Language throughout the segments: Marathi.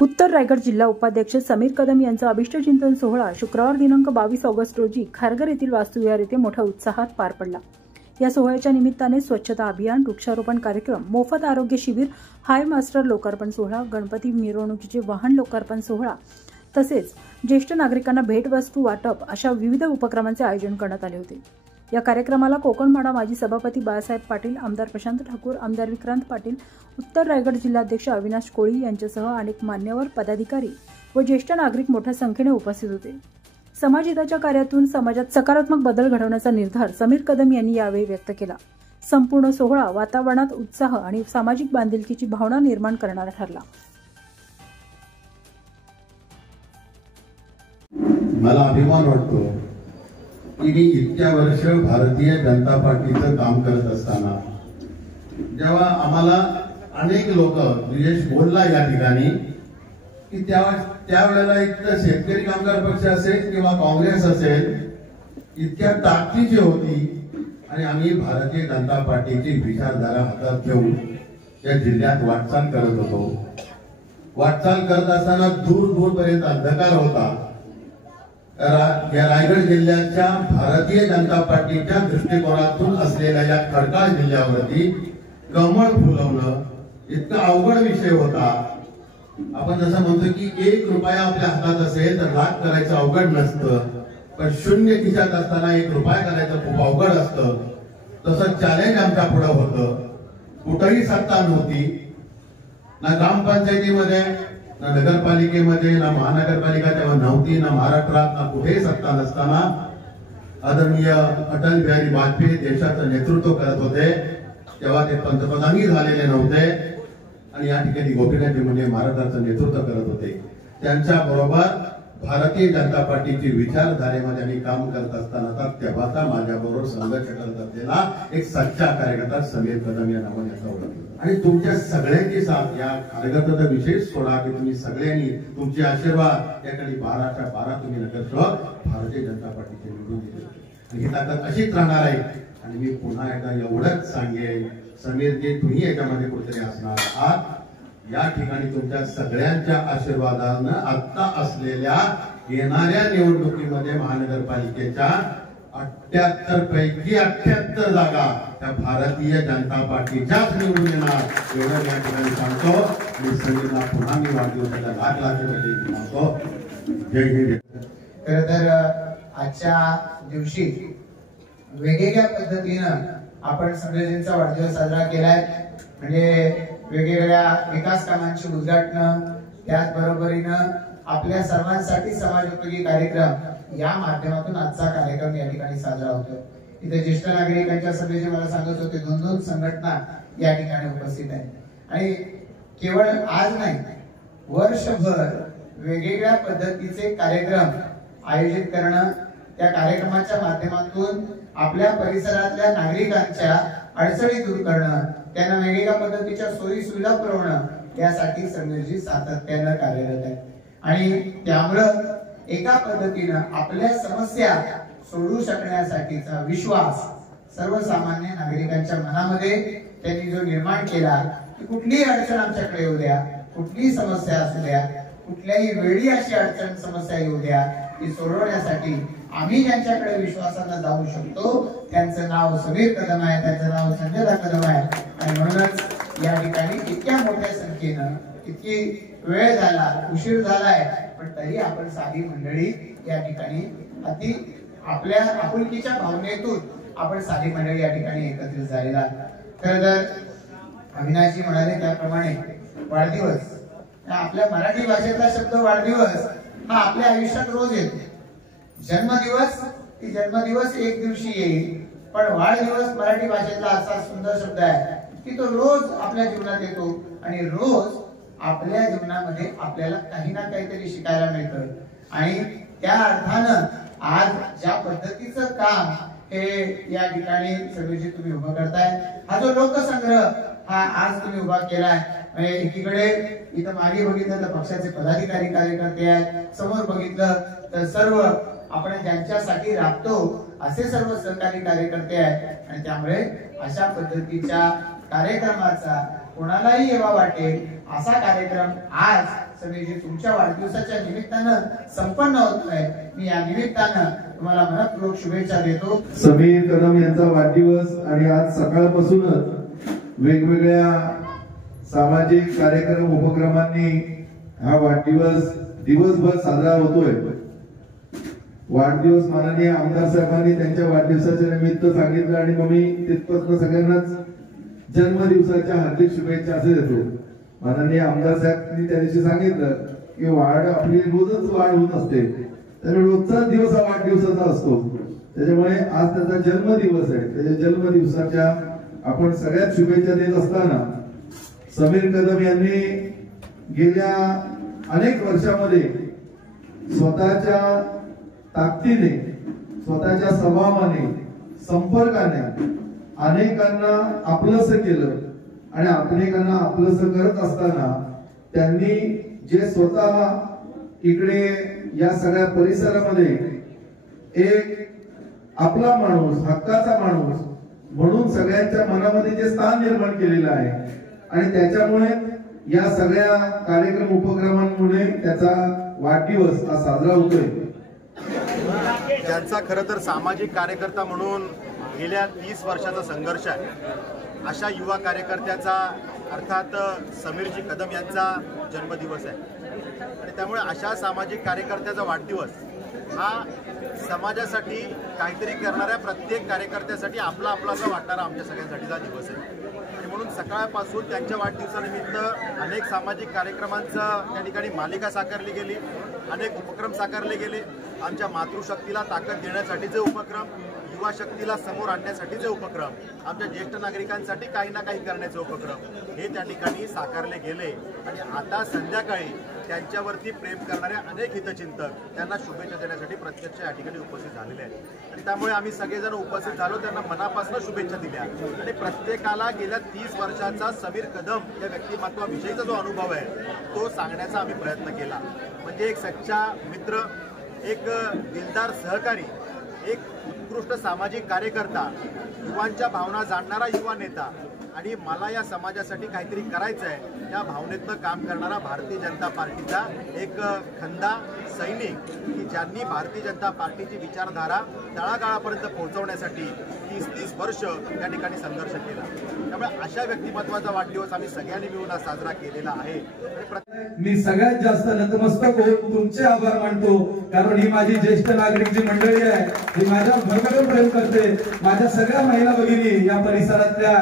उत्तर रायगड जिल्हा उपाध्यक्ष समीर कदम यांचा अभिष्टचिंतन सोहळा शुक्रवार दिनांक 22 ऑगस्ट रोजी खारघर येथील वास्तुविहार येथे मोठ्या उत्साहात पार पडला। या सोहळ्याच्या निमित्ताने स्वच्छता अभियान, वृक्षारोपण कार्यक्रम, मोफत आरोग्य शिबिर, हाय मास्टर लोकार्पण सोहळा, गणपती मिरवणुकीचे वाहन लोकार्पण सोहळा तसेच ज्येष्ठ नागरिकांना भेटवस्तू वाटप अशा विविध उपक्रमांचे आयोजन करण्यात आले होते। या कार्यक्रमाला कोकणमाडा माजी सभापती बाळासाहेब पाटील, आमदार प्रशांत ठाकूर, आमदार विक्रांत पाटील, उत्तर रायगड जिल्हाध्यक्ष अविनाश कोळी यांच्यासह अनेक मान्यवर पदाधिकारी व ज्येष्ठ नागरिक मोठ्या संख्येने उपस्थित होते। समाजहिताच्या कार्यातून समाजात सकारात्मक बदल घडवण्याचा निर्धार समीर कदम यांनी यावेळी व्यक्त केला। संपूर्ण सोहळा वातावरणात उत्साह आणि सामाजिक बांधिलकीची भावना निर्माण करणारा ठरला। मला अभिमान वाटतो की मी इतक्या वर्ष भारतीय जनता पार्टीचं काम करत असताना जेव्हा आम्हाला अनेक लोक विशेष बोलला या ठिकाणी की त्यावेळेला एक तर शेतकरी कामगार पक्ष असेल किंवा काँग्रेस असेल इतक्या ताकदीची होती आणि आम्ही भारतीय जनता पार्टीची विचारधारा हातात घेऊन या जिल्ह्यात वाटचाल करत होतो। वाटचाल करत असताना दूर दूरपर्यंत अंधकार होता। या रायगड जिल्ह्याच्या भारतीय जनता पार्टीच्या दृष्टिकोनातून असलेल्या या खडकाळ जिल्ह्यावरती कमळ फुलवणं इतका अवघड विषय होता। आपण जसं म्हणतो की 1 रुपया आपल्या हातात असेल तर लाख करायचं अवघड नसतं, पण शून्य खिशात असताना 1 रुपया करायचं खूप अवघड असतं। तसं चॅलेंज आमच्या पुढे होतं। कुठेही सत्ता नव्हती, ना ग्रामपंचायतीमध्ये, ना नगरपालिकेमध्ये, ना महानगरपालिका तेव्हा नव्हती, ना महाराष्ट्रात, ना कुठेही सत्ता नसताना आदरणीय अटल बिहारी वाजपेयी देशाचं नेतृत्व करत होते। तेव्हा ते पंतप्रधानही झालेले नव्हते आणि या ठिकाणी गोपीनाथजी मुंडे महाराष्ट्राचं नेतृत्व करत होते। त्यांच्या बरोबर भारतीय जनता पार्टीची विचारधारेमध्ये आम्ही काम करत असताना तेव्हाचा माझ्याबरोबर संघर्ष करत असलेला एक सच्चा कार्यकर्ता समीर कदम या नावाने याचा ओळखला। आणि तुमच्या सगळ्यांची साथ या कार्यकर्त्याचा विशेष सोडा की तुम्ही सगळ्यांनी तुमचे आशीर्वाद याकडे 12च्या 12 तुम्ही नगरसेवक भारतीय जनता पार्टीचे निवडून दिले आणि ही ताकद अशीच राहणार आहे। आणि मी पुन्हा एकदा एवढंच सांगेन समीरजी, तुम्ही याच्यामध्ये कुठेतरी असणार आहात। या ठिकाणी तुमच्या सगळ्यांच्या आशीर्वादानं आता असलेल्या येणाऱ्या निवडणुकीमध्ये महानगरपालिकेच्या 78 पैकी 78 जागा त्या भारतीय जनता पार्टीच्याच निवडून येणार एवढं या ठिकाणी सांगतो। आणि समीरला पुन्हा मी वाढदिवसाच्या लाख सांगतो। जय हिंद। खरं तर आजच्या दिवशी वेगवेगळ्या पद्धतीनं आपण समीरजींचा वाढदिवस साजरा केलाय। म्हणजे वेगवेगळ्या विकास कामांची उद्घाटन, त्याचबरोबरीनं आपल्या सर्वांसाठी समाजोपयोगी कार्यक्रम या माध्यमातून आजचा कार्यक्रम या ठिकाणी साजरा होतो। इथे ज्येष्ठ नागरिकांच्या सभेचे मला सांगत होते 2 संघटना या ठिकाणी उपस्थित आहेत आणि केवळ आज नाही, वर्षभर वेगवेगळ्या पद्धतीचे कार्यक्रम आयोजित करणं, त्या कार्यक्रमाच्या माध्यमातून आपल्या परिसरातल्या नागरिकांच्या अडचणी दूर करणं, त्यांना वेगवेगळ्या पद्धतीच्या सोयी सुविधा पुरवणं यासाठी समीरजी सातत्यानं कार्यरत आहे। आणि त्यामुळं एका पद्धतीनं आपल्या समस्या सोडवू शकण्यासाठीचा विश्वास सर्वसामान्य नागरिकांच्या मनामध्ये त्यांनी जो निर्माण केला की कुठलीही अडचण आमच्याकडे येऊ द्या, कुठलीही समस्या असू द्या, कुठल्याही वेळी अशी अडचण समस्या येऊ द्या, ती सोडवण्यासाठी आम्ही ज्यांच्याकडे विश्वासानं जाऊ शकतो त्यांचं नाव समीर कदम आहे, त्यांचं नाव संजय कदम आहे। आणि म्हणूनच या ठिकाणी इतक्या मोठ्या संख्येनं, इतकी वेळ झाला, उशीर झालाय, पण तरी आपण साधी मंडळी या ठिकाणी अति आपल्या आपुलकीच्या भावनेतून आपण साधी मंडळी या ठिकाणी एकत्रित झालेला। खरं तर अविनाशजी म्हणाले त्याप्रमाणे वाढदिवस, आपल्या मराठी भाषेतला शब्द वाढदिवस हा आपल्या आयुष्यात रोज येतो। जन्मदिवस एक दिवशी येईल, पण वाढदिवस मराठी भाषेतला असा सुंदर शब्द आहे की तो रोज आपल्या जीवनात येतो आणि रोज आपल्या जीवनामध्ये आपल्याला काही ना काहीतरी शिकायला मिळतं। आणि त्या अर्थानं आज ज्या पद्धतीचं काम हे या ठिकाणी सगळी तुम्ही उभं करताय, हा जो लोकसंग्रह हा आज तुम्ही उभा केलाय, म्हणजे एकीकडे इथं मागे बघितलं तर पक्षाचे पदाधिकारी कार्यकर्ते आहेत, समोर बघितलं तर सर्व आपण ज्यांच्यासाठी राबतो असे सर्व सहकारी कार्यकर्ते आहेत। आणि त्यामुळे अशा पद्धतीच्या कार्यक्रमाचा कोणालाही येवा वाटेल असा कार्यक्रम आज समीरजी तुमच्या वाढदिवसाच्या निमित्तानं संपन्न होतोय. मी या निमित्तानं तुम्हाला मनपूर्वक शुभेच्छा देतो. समीर कदम यांचा वाढदिवस आणि आज सकाळपासूनच वेगवेगळ्या सामाजिक कार्यक्रम उपक्रमांनी हा वाढदिवस दिवसभर साजरा होतोय. वाढदिवस माननीय आमदार साहेबांनी त्यांच्या वाढदिवसाच्या निमित्त सांगितलं आणि मग मी तिथपासून सगळ्यांनाच जन्मदिवसाच्या हार्दिक शुभेच्छा असे देतो. माननीय आमदार साहेबांनी त्या दिवशी सांगितलं की वाढ आपली रोजच वाढ होत असते, त्यामुळे रोजचाच दिवस हा वाढदिवसाचा असतो. त्याच्यामुळे आज त्याचा जन्मदिवस आहे. त्याच्या जन्मदिवसाच्या आपण सगळ्यात शुभेच्छा देत असताना समीर कदम यांनी गेल्या अनेक वर्षामध्ये स्वतःच्या ताकदीने, स्वतःच्या स्वभावाने, संपर्काने अनेकांना आपलंसं केलं आणि अनेकांना आपलंसं करत असताना त्यांनी जे स्वतः इकडे या सगळ्या परिसरामध्ये एक आपला माणूस, हक्काचा माणूस म्हणून सगळ्यांच्या मनामध्ये जे स्थान निर्माण केलेलं आहे आणि त्याच्यामुळे या सगळ्या कार्यक्रम उपक्रमांमुळे त्याचा वाढदिवस हा साजरा होतोय. ज्यांचा खरं तर सामाजिक कार्यकर्ता म्हणून गेल्या 30 वर्षाचा संघर्ष आहे, अशा युवा कार्यकर्त्याचा अर्थात समीरजी कदम यांचा जन्मदिवस आहे आणि त्यामुळे अशा सामाजिक कार्यकर्त्याचा वाढदिवस हा समाजासाठी काहीतरी करणाऱ्या प्रत्येक कार्यकर्त्यासाठी आपला आपलासा वाटणारा आमच्या सगळ्यांसाठीचा दिवस आहे. आणि म्हणून सकाळपासून त्यांच्या वाढदिवसानिमित्त अनेक सामाजिक कार्यक्रमांचं त्या ठिकाणी मालिका साकारली गेली, अनेक उपक्रम साकारले गेले. आमच्या मातृशक्तीला ताकद देण्यासाठीचे उपक्रम, युवा शक्तीला समोर आणण्यासाठीचे उपक्रम, आमच्या ज्येष्ठ नागरिकांसाठी काही ना काही करण्याचे उपक्रम हे त्या ठिकाणी साकारले गेले. आणि आता संध्याकाळी त्यांच्यावरती प्रेम करणारे अनेक हितचिंतक त्यांना शुभेच्छा देण्यासाठी प्रत्यक्ष या ठिकाणी उपस्थित झालेले आहेत. आणि त्यामुळे आम्ही सगळेजण उपस्थित झालो, त्यांना मनापासून शुभेच्छा दिल्या. आणि प्रत्येकाला गेल्या 30 वर्षाचा समीर कदम या व्यक्तिमत्वाविषयीचा जो अनुभव आहे तो सांगण्याचा आम्ही प्रयत्न केला. म्हणजे एक सच्चा मित्र, एक दिलदार सहकारी, एक उत्कृष्ट सामाजिक कार्यकर्ता, युवांच्या भावना जाणणारा युवा नेता आणि मला या समाजासाठी काहीतरी करायचं आहे या भावनेतनं काम करणारा भारतीय जनता पार्टीचा एक खंदा सैनिक की ज्यांनी भारतीय जनता पार्टीची विचारधारा तळागाळापर्यंत पोहोचवण्यासाठी 30 वर्ष या ठिकाणी संघर्ष केला. त्यामुळे अशा व्यक्तिमत्वाचा वाढदिवस आम्ही सगळ्यांनी मिळून साजरा केलेला आहे. मी सगळ्यात जास्त नतमस्तक होऊन तुमचे आभार मानतो, कारण ही माझी ज्येष्ठ नागरिक जी मंडळी आहे ही माझ्या भरभरून प्रेम करते. माझ्या सगळ्या महिला भगिनी या परिसरातल्या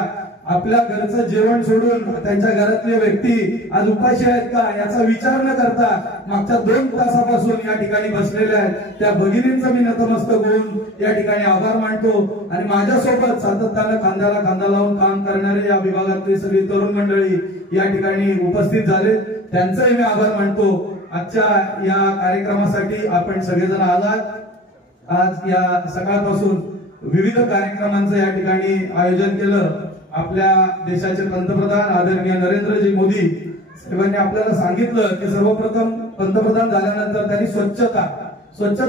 आपल्या घरचं जेवण सोडून त्यांच्या घरातले व्यक्ती आज उपाशी आहेत का याचा विचार न करता मागच्या 2 तासापासून या ठिकाणी बसलेल्या आहेत. त्या भगिनींचा मी नतमस्तक होऊन या ठिकाणी आभार मानतो. आणि माझ्यासोबत सातत्यानं खांद्याला खांदा लावून काम करणारे या विभागातली सगळी तरुण मंडळी या ठिकाणी उपस्थित झाले, त्यांचाही मी आभार मानतो. आजच्या या कार्यक्रमासाठी आपण सगळेजण आलात. आज या सकाळपासून विविध कार्यक्रमांचं या ठिकाणी आयोजन केलं. आपल्या देशाचे पंतप्रधान आदरणीय नरेंद्रजी मोदी साहेबांनी आपल्याला सांगितलं की सर्वप्रथम पंतप्रधान झाल्यानंतर त्यांनी स्वच्छता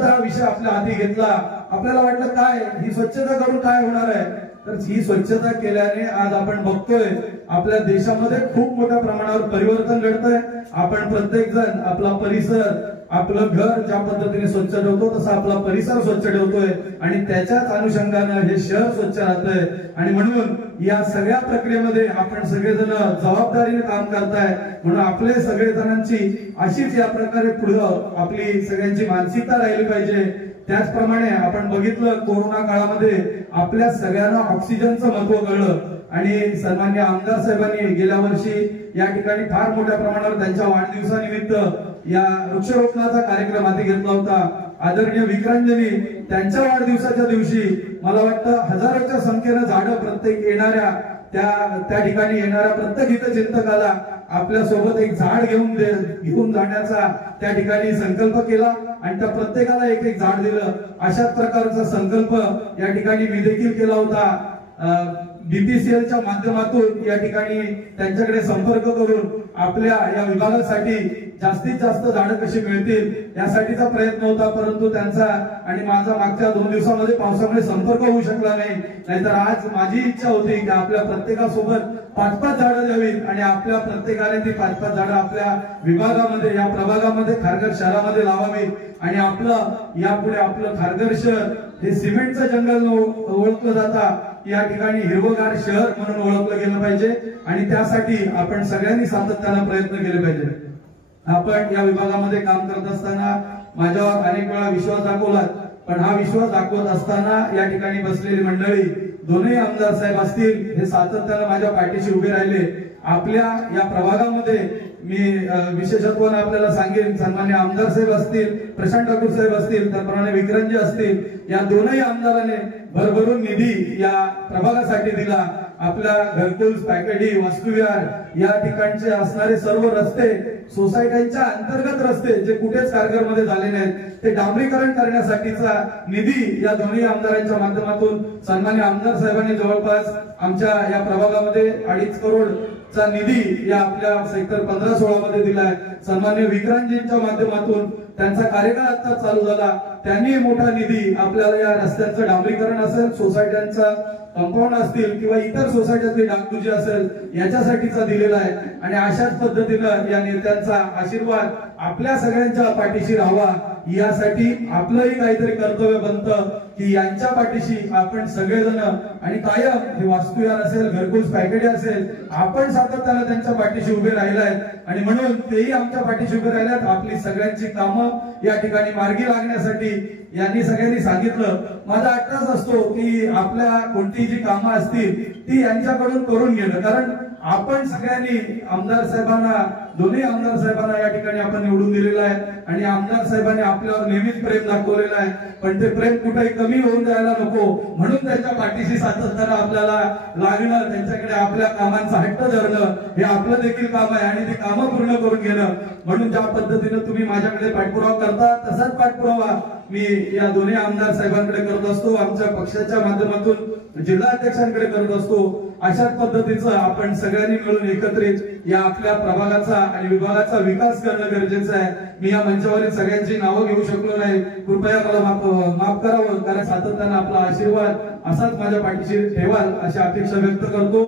हा विषय आपल्या हाती घेतला. आपल्याला वाटलं काय ही स्वच्छता करून काय होणार आहे, तर ही स्वच्छता केल्याने आज आपण बघतोय आपल्या देशामध्ये खूप मोठ्या प्रमाणावर परिवर्तन घडतंय. आपण प्रत्येक जण आपला परिसर, आपलं घर ज्या पद्धतीने स्वच्छ ठेवतो तसा आपला परिसर स्वच्छ ठेवतोय आणि त्याच्याच अनुषंगानं हे शहर स्वच्छ राहतंय. आणि म्हणून या सगळ्या प्रक्रियेमध्ये आपण सगळेजण जबाबदारीने काम करताय. म्हणून आपले सगळेजणांची अशीच या प्रकारे पुढं आपली सगळ्यांची मानसिकता राहिली पाहिजे. त्याचप्रमाणे आपण बघितलं कोरोना काळामध्ये आपल्या सगळ्यांना ऑक्सिजनचं महत्व कळलं आणि सन्माननीय आमदार साहेबांनी गेल्या वर्षी या ठिकाणी फार मोठ्या प्रमाणावर त्यांच्या वाढदिवसानिमित्त या वृक्षारोपणाचा कार्यक्रम हाती घेतला होता. आदरणीय विक्रांतजी त्यांच्या वाढदिवसाच्या दिवशी मला वाटतं हजारोच्या संख्येनं झाडं प्रत्येक येणाऱ्या त्या ठिकाणी येणाऱ्या प्रत्येक हितचिंतकाला आपल्या सोबत एक झाड घेऊन जाण्याचा त्या ठिकाणी संकल्प केला आणि त्या प्रत्येकाला एक झाड दिलं. अशाच प्रकारचा संकल्प या ठिकाणी मी देखील केला होता. BPCLच्या माध्यमातून या ठिकाणी त्यांच्याकडे संपर्क करून आपल्या या विभागासाठी जास्तीत जास्त झाडं कशी मिळतील यासाठीचा प्रयत्न होता, परंतु त्यांचा आणि माझा मागच्या 2 दिवसामध्ये पावसामुळे संपर्क होऊ शकला नाही. नाहीतर आज माझी इच्छा होती की आपल्या प्रत्येकासोबत 5-5 झाडं द्यावीत आणि आपल्या प्रत्येकाने ती 5-5 झाडं आपल्या विभागामध्ये, या प्रभागामध्ये, खारघर शहरामध्ये लावावी आणि आपलं यापुढे आपलं खारघर शहर हे सिमेंटचं जंगल ओळखलं जाता या ठिकाणी हिरवगार शहर म्हणून ओळखलं गेलं पाहिजे आणि त्यासाठी आपण सगळ्यांनी सातत्यानं प्रयत्न केले पाहिजे. आपण या विभागामध्ये काम करत असताना माझ्यावर अनेक वेळा विश्वास दाखवला, पण हा विश्वास दाखवत असताना या ठिकाणी बसलेली मंडळी, दोन्ही आमदार साहेब असतील, हे सातत्यानं माझ्या पाठीशी उभे राहिले. आपल्या या प्रभागामध्ये मी विशेषत्वाने आपल्याला सांगेन, सन्मान्य आमदार साहेब असतील, प्रशांत ठाकूर साहेब असतील, त्याप्रमाणे विक्रांतजी असतील, या दोनही आमदारांनी भरभरून निधी या प्रभागासाठी दिला. आपल्या घरकुल, पॅकेडी, वास्तुविहार या ठिकाणचे असणारे सर्व रस्ते, सोसायट्यांच्या अंतर्गत रस्ते जे कुठेच कारगरमध्ये झाले नाहीत, ते डांबरीकरण करण्यासाठीचा निधी या दोन्ही आमदारांच्या माध्यमातून सन्मान्य आमदार साहेबांनी जवळपास आमच्या या प्रभागामध्ये 2.5 करोडचा निधी या आपल्या सेक्टर 15-16 मध्ये दिलाय. सन्मान्य विक्रांतजींच्या माध्यमातून त्यांचा कार्यकाळ आता चालू झाला, त्यांनी मोठा निधी आपल्याला या रस्त्यांचं डांबरीकरण असेल, सोसायट्यांचा कंपाऊंड असतील किंवा इतर सोसायटीतली डागडुजी असेल याच्यासाठीचा दिलेला आहे. आणि अशाच पद्धतीनं या नेत्यांचा आशीर्वाद आपल्या सगळ्यांच्या पाठीशी राहावा, यासाठी आपलंही काहीतरी कर्तव्य बनतं की यांच्या पाठीशी आपण सगळेजण आणि कायम हे वास्तुविहार असेल, घरकुल, पॅकेडी असेल, आपण सातत्यानं त्यांच्या पाठीशी उभे राहिलाय आणि म्हणून तेही आमच्या पाठीशी उभे राहिल्यात. आपली सगळ्यांची कामं या ठिकाणी मार्गी लागण्यासाठी यांनी सगळ्यांनी सांगितलं. माझा अट्टास असतो की आपल्या कोणती जी कामं असतील ती यांच्याकडून करून घेणं, कारण आपण सगळ्यांनी आमदार साहेबांना, दोन्ही आमदार साहेबांना या ठिकाणी आपण निवडून दिलेलं आहे आणि आमदार साहेबांनी आपल्यावर नेहमीच प्रेम दाखवलेलं आहे, पण ते प्रेम कुठेही कमी होऊन जायला नको म्हणून त्यांच्या पाठीशी सातत्यानं आपल्याला लागणं, त्यांच्याकडे आपल्या कामांचा हट्ट धरणं हे आपलं देखील काम आहे आणि ती कामं पूर्ण करून घेणं. म्हणून ज्या पद्धतीनं तुम्ही माझ्याकडे पाठपुरावा करता तसाच पाठपुरावा मी या दोन्ही आमदार साहेबांकडे करत असतो, आमच्या पक्षाच्या माध्यमातून जिल्हाध्यक्षांकडे करत असतो. अशाच पद्धतीचं आपण सगळ्यांनी मिळून एकत्रित या आपल्या प्रभागाचा आणि विभागाचा विकास करणं गरजेचं आहे. मी या मंचावरील सगळ्यांची नावं घेऊ शकलो नाही, कृपया मला माफ करावं, कारण सातत्यानं आपला आशीर्वाद असाच माझ्या पाठीशी ठेवाल अशी अपेक्षा व्यक्त करतो.